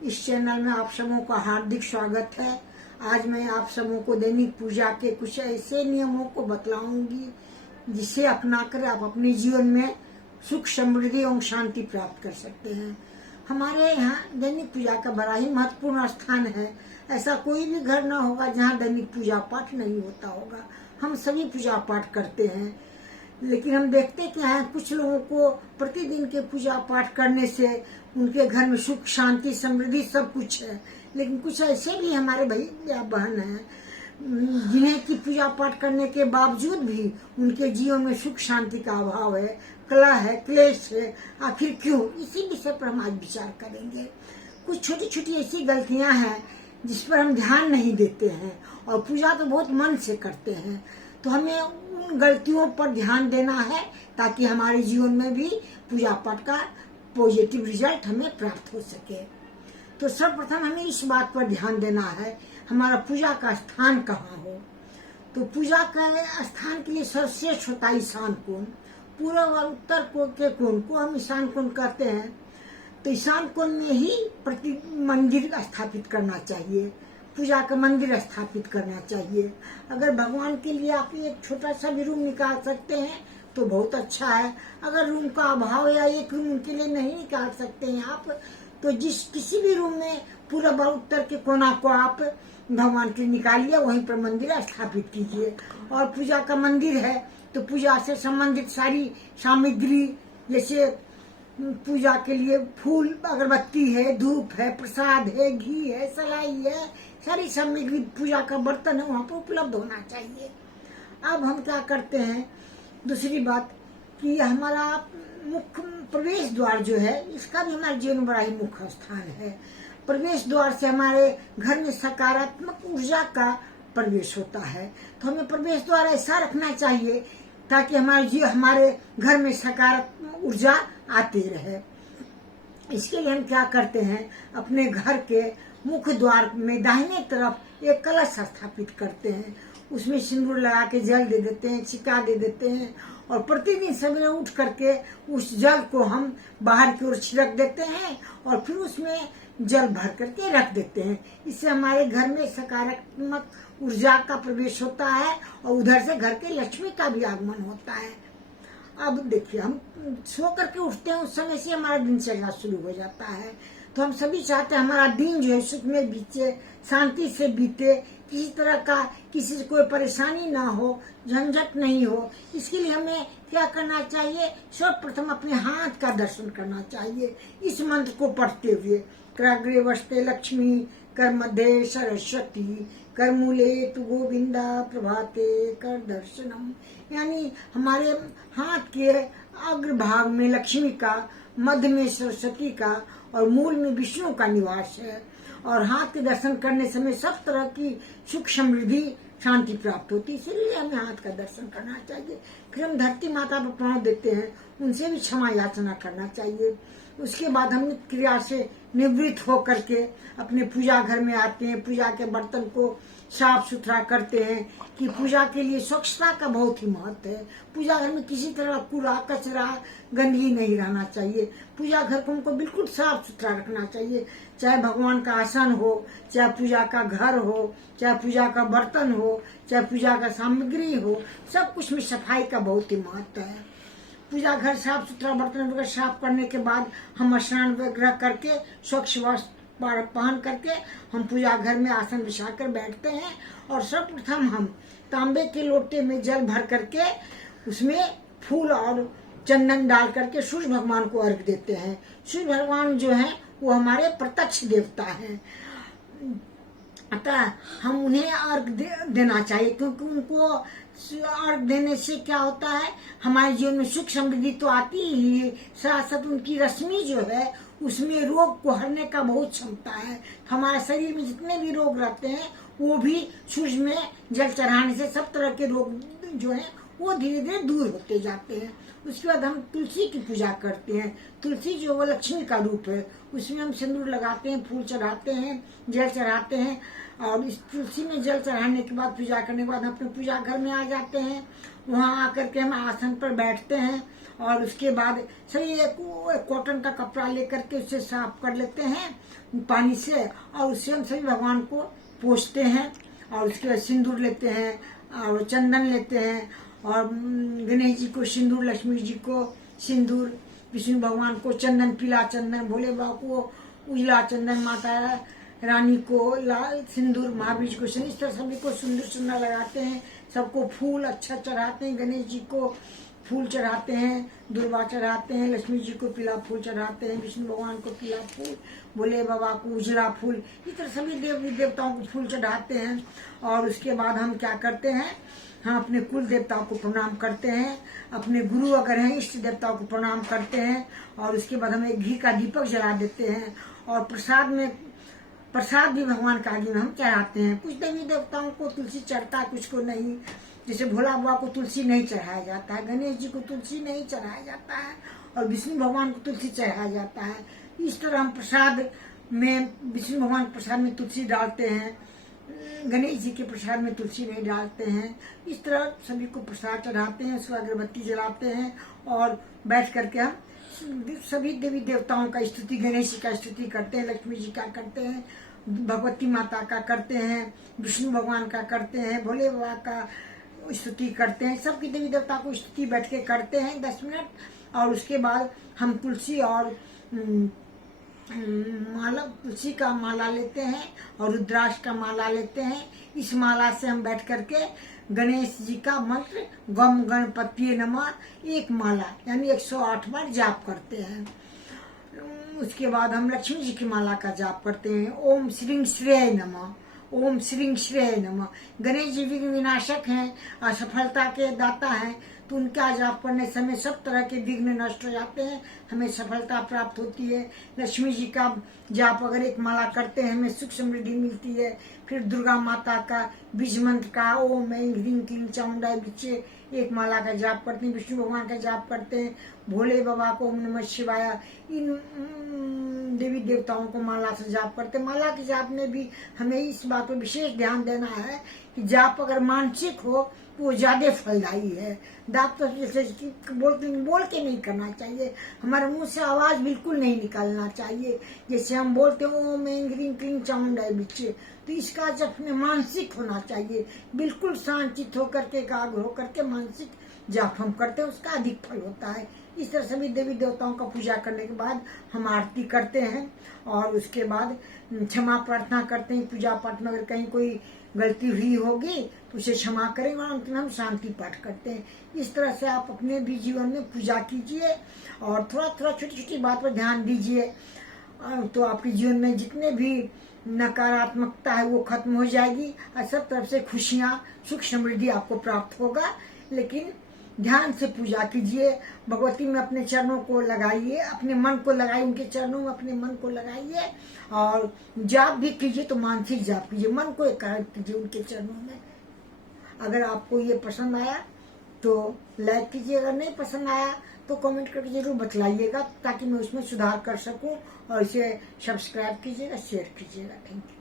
इस चैनल में आप सबों का हार्दिक स्वागत है। आज मैं आप सबों को दैनिक पूजा के कुछ ऐसे नियमों को बतलाऊंगी जिसे अपनाकर आप अपने जीवन में सुख, समृद्धि एवं शांति प्राप्त कर सकते हैं। हमारे यहाँ दैनिक पूजा का बड़ा ही महत्वपूर्ण स्थान है। ऐसा कोई भी घर न होगा जहाँ दैनिक पूजा पाठ नहीं होता होगा। हम सभी पूजा पाठ करते हैं, लेकिन हम देखते क्या है, कुछ लोगों को प्रतिदिन के पूजा पाठ करने से उनके घर में सुख, शांति, समृद्धि सब कुछ है। लेकिन कुछ ऐसे भी हमारे भैया बहन हैं जिन्हें की पूजा पाठ करने के बावजूद भी उनके जीवन में सुख शांति का अभाव है, कलह है, क्लेश है। आखिर क्यों? इसी विषय पर हम आज विचार करेंगे। कुछ छोटी छोटी ऐसी गलतियां हैं जिस पर हम ध्यान नहीं देते हैं और पूजा तो बहुत मन से करते हैं। तो हमें उन गलतियों पर ध्यान देना है ताकि हमारे जीवन में भी पूजा पाठ का पॉजिटिव रिजल्ट हमें प्राप्त हो सके। तो सर्वप्रथम हमें इस बात पर ध्यान देना है हमारा पूजा का स्थान कहाँ हो। तो पूजा के स्थान के लिए सर्वश्रेष्ठ होता है ईशान कोण। पूर्व और उत्तर के कोण को हम ईशान कोण कहते हैं। तो ईशान कोण में ही प्रति मंदिर स्थापित करना चाहिए, पूजा का मंदिर स्थापित करना चाहिए। अगर भगवान के लिए आप एक छोटा सा भी रूम निकाल सकते हैं तो बहुत अच्छा है। अगर रूम का अभाव या एक रूम उनके लिए नहीं निकाल सकते हैं आप, तो किसी भी रूम में पूर्व और उत्तर के कोना को आप भगवान के निकालिए, वहीं पर मंदिर स्थापित कीजिए। और पूजा का मंदिर है तो पूजा से संबंधित सारी सामग्री, जैसे पूजा के लिए फूल, अगरबत्ती है, धूप है, प्रसाद है, घी है, सलाई है, सारी सामग्री, पूजा का बर्तन है, वहाँ पर उपलब्ध होना चाहिए। अब हम क्या करते हैं, दूसरी बात कि हमारा मुख्य प्रवेश द्वार जो है, इसका भी हमारे जीवन में बड़ा ही मुख्य स्थान है। प्रवेश द्वार से हमारे घर में सकारात्मक ऊर्जा का प्रवेश होता है। तो हमें प्रवेश द्वार ऐसा रखना चाहिए ताकि हमारे घर में सकारात्मक ऊर्जा आती रहे। इसके लिए हम क्या करते हैं, अपने घर के मुख्य द्वार में दाहिने तरफ एक कलश स्थापित करते हैं। उसमें सिंदूर लगा के जल दे देते हैं, छिका दे देते हैं और प्रतिदिन सवेरे उठ करके उस जल को हम बाहर की ओर छिड़क देते हैं और फिर उसमें जल भर करके रख देते हैं। इससे हमारे घर में सकारात्मक ऊर्जा का प्रवेश होता है और उधर से घर के लक्ष्मी का भी आगमन होता है। अब देखिए, हम सो करके उठते हैं, उस समय से हमारा दिनचर्या शुरू हो जाता है। तो हम सभी चाहते हैं हमारा दिन जो है सुख में बीते, शांति से बीते, किसी तरह का किसी से कोई परेशानी ना हो, झंझट नहीं हो। इसके लिए हमें क्या करना चाहिए, सर्वप्रथम अपने हाथ का दर्शन करना चाहिए इस मंत्र को पढ़ते हुए। कराग्रे वस्ते लक्ष्मी, कर मध्य सरस्वती, कर मूले तु गोविंदा, प्रभाते कर दर्शनम। यानी हमारे हाथ के अग्रभाग में लक्ष्मी का, मध्य में सरस्वती का और मूल में विष्णु का निवास है। और हाथ के दर्शन करने समय सब तरह की सुख, समृद्धि, शांति प्राप्त होती है। इसलिए हमें हाथ का दर्शन करना चाहिए। फिर हम धरती माता पर पांव देते हैं, उनसे भी क्षमा याचना करना चाहिए। उसके बाद हम क्रिया से निवृत्त होकर के अपने पूजा घर में आते हैं, पूजा के बर्तन को साफ सुथरा करते हैं कि पूजा के लिए स्वच्छता का बहुत ही महत्व है। पूजा घर में किसी तरह कूड़ा, कचरा, गंदगी नहीं रहना चाहिए। पूजा घर को हमको बिल्कुल साफ सुथरा रखना चाहिए। चाहे भगवान का आसन हो, चाहे पूजा का घर हो, चाहे पूजा का बर्तन हो, चाहे पूजा का सामग्री हो, सब कुछ में सफाई का बहुत ही महत्व है। पूजा घर साफ सुथरा, बर्तन वगैरह साफ करने के बाद हम स्नान वगैरह करके स्वच्छ वस्त्र पहन करके हम पूजा घर में आसन बिछाकर बैठते हैं और सर्वप्रथम हम तांबे के लोटे में जल भर करके उसमें फूल और चंदन डाल करके सूर्य भगवान को अर्घ देते हैं। सूर्य भगवान जो है वो हमारे प्रत्यक्ष देवता हैं, अतः हम उन्हें अर्घ देना चाहिए, क्योंकि उनको अर्घ देने से क्या होता है, हमारे जीवन में सुख समृद्धि तो आती ही, साथ साथ उनकी रश्मि जो है उसमें रोग को हरने का बहुत क्षमता है। हमारे शरीर में जितने भी रोग रहते हैं वो भी सूर्य में जल चढ़ाने से सब तरह के रोग जो है वो धीरे धीरे दूर होते जाते हैं। उसके बाद हम तुलसी की पूजा करते हैं। तुलसी जो वो लक्ष्मी का रूप है, उसमें हम सिंदूर लगाते हैं, फूल चढ़ाते हैं, जल चढ़ाते हैं और इस तुलसी में जल चढ़ाने के बाद, पूजा करने के बाद हम अपने पूजा घर में आ जाते हैं। वहाँ आकर के हम आसन पर बैठते हैं और उसके बाद सभी एक कॉटन का कपड़ा लेकर के उससे साफ कर लेते हैं पानी से, और उससे हम सभी भगवान को पोंछते हैं। और उसके बाद सिंदूर लेते हैं और चंदन लेते हैं, और गणेश जी को सिंदूर, लक्ष्मी जी को सिंदूर, विष्णु भगवान को चंदन, पीला चंदन, भोले बाबा को उजला चंदन, माता रानी को लाल सिंदूर, महावीर को सिंदूर, इस तरह सभी को सुंदर सुंदर लगाते हैं। सबको फूल अच्छा चढ़ाते हैं, गणेश जी को फूल चढ़ाते हैं, दुर्वा चढ़ाते हैं, लक्ष्मी जी को पीला फूल चढ़ाते हैं, विष्णु भगवान को पीला फूल, भोले बाबा को उजला फूल, इस तरह सभी देवी देवताओं को फूल चढ़ाते हैं। और उसके बाद हम क्या करते हैं, हम अपने कुल देवताओं को प्रणाम करते हैं, अपने गुरु अगर हैं इष्ट देवताओं को प्रणाम करते हैं। और उसके बाद हम एक घी का दीपक जला देते हैं, और प्रसाद भी भगवान का आगे में हम चढ़ाते हैं। कुछ देवी देवताओं को तुलसी चढ़ता है, कुछ को नहीं। जैसे भोला बाबा को तुलसी नहीं चढ़ाया जाता है, गणेश जी को तुलसी नहीं चढ़ाया जाता है, और विष्णु भगवान को तुलसी चढ़ाया जाता है। इस तरह हम प्रसाद में, विष्णु भगवान के प्रसाद में तुलसी डालते हैं, गणेश जी के प्रसाद में तुलसी नहीं डालते हैं। इस तरह सभी को प्रसाद चढ़ाते हैं, उसको अगरबत्ती जलाते हैं, और बैठ करके हम सभी देवी देवताओं का स्तुति, गणेश जी का स्तुति करते हैं, लक्ष्मी जी का करते हैं, भगवती माता का करते हैं, विष्णु भगवान का करते हैं, भोले बाबा का स्तुति करते हैं। सबकी देवी देवता को स्तुति बैठ के करते हैं 10 मिनट। और उसके बाद हम तुलसी और माला, तुलसी का माला लेते हैं और रुद्राक्ष का माला लेते हैं। इस माला से हम बैठ करके गणेश जी का मंत्र गम गणपति नमः एक माला यानी 108 बार जाप करते हैं। उसके बाद हम लक्ष्मी जी की माला का जाप करते हैं, ओम श्रीं श्रेय नमः, ओम श्रीं श्रेय नमः। गणेश जी विघ्न विनाशक हैं, असफलता के दाता हैं, तो उनका जाप करने से हमें सब तरह के विघ्न नष्ट हो जाते हैं, हमें सफलता प्राप्त होती है। लक्ष्मी जी का जाप अगर एक माला करते हैं हमें सुख समृद्धि मिलती है। फिर दुर्गा माता का बीज मंत्र का ओम ऐं ह्रीं क्लीं चामुंडाय विच्चे एक माला का जाप करते हैं, विष्णु भगवान का जाप करते हैं, भोले बाबा को ओम नमः शिवाय, इन देवी देवताओं को माला से जाप करते हैं। माला के जाप में भी हमें इस बात पर विशेष ध्यान देना है कि जाप अगर मानसिक हो तो वो ज्यादा फलदायी है। जाप तो जैसे बोल के नहीं करना चाहिए, हमारे मुंह से आवाज बिल्कुल नहीं निकालना चाहिए। जैसे हम बोलते हैं ओम ऐं ह्रीं क्लीं चामुंडाय विच्चे, तो इसका जप में मानसिक होना चाहिए, बिल्कुल शांतित होकर के, एकाग्र होकर के मानसिक जाप हम करते हैं, उसका अधिक फल होता है। इस तरह सभी देवी देवताओं का पूजा करने के बाद हम आरती करते हैं, और उसके बाद क्षमा प्रार्थना करते हैं। पूजा पाठ में अगर कहीं कोई गलती हुई होगी तो उसे क्षमा करेंगे, और अंत में हम शांति पाठ करते हैं। इस तरह से आप अपने भी जीवन में पूजा कीजिए, और थोड़ा थोड़ा छोटी छोटी बात पर ध्यान दीजिए, तो आपके जीवन में जितने भी नकारात्मकता है वो खत्म हो जाएगी, और सब तरफ से खुशियाँ, सुख समृद्धि आपको प्राप्त होगा। लेकिन ध्यान से पूजा कीजिए, भगवती में अपने चरणों को लगाइए, अपने मन को लगाइए, उनके चरणों में अपने मन को लगाइए, और जाप भी कीजिए तो मानसिक जाप कीजिए, मन को एकाग्र कीजिए उनके चरणों में। अगर आपको ये पसंद आया तो लाइक कीजिए, अगर नहीं पसंद आया तो कमेंट करके जरूर बतलाइएगा, ताकि मैं उसमें सुधार कर सकूं, और इसे सब्सक्राइब कीजिएगा, शेयर कीजिएगा। Thank you.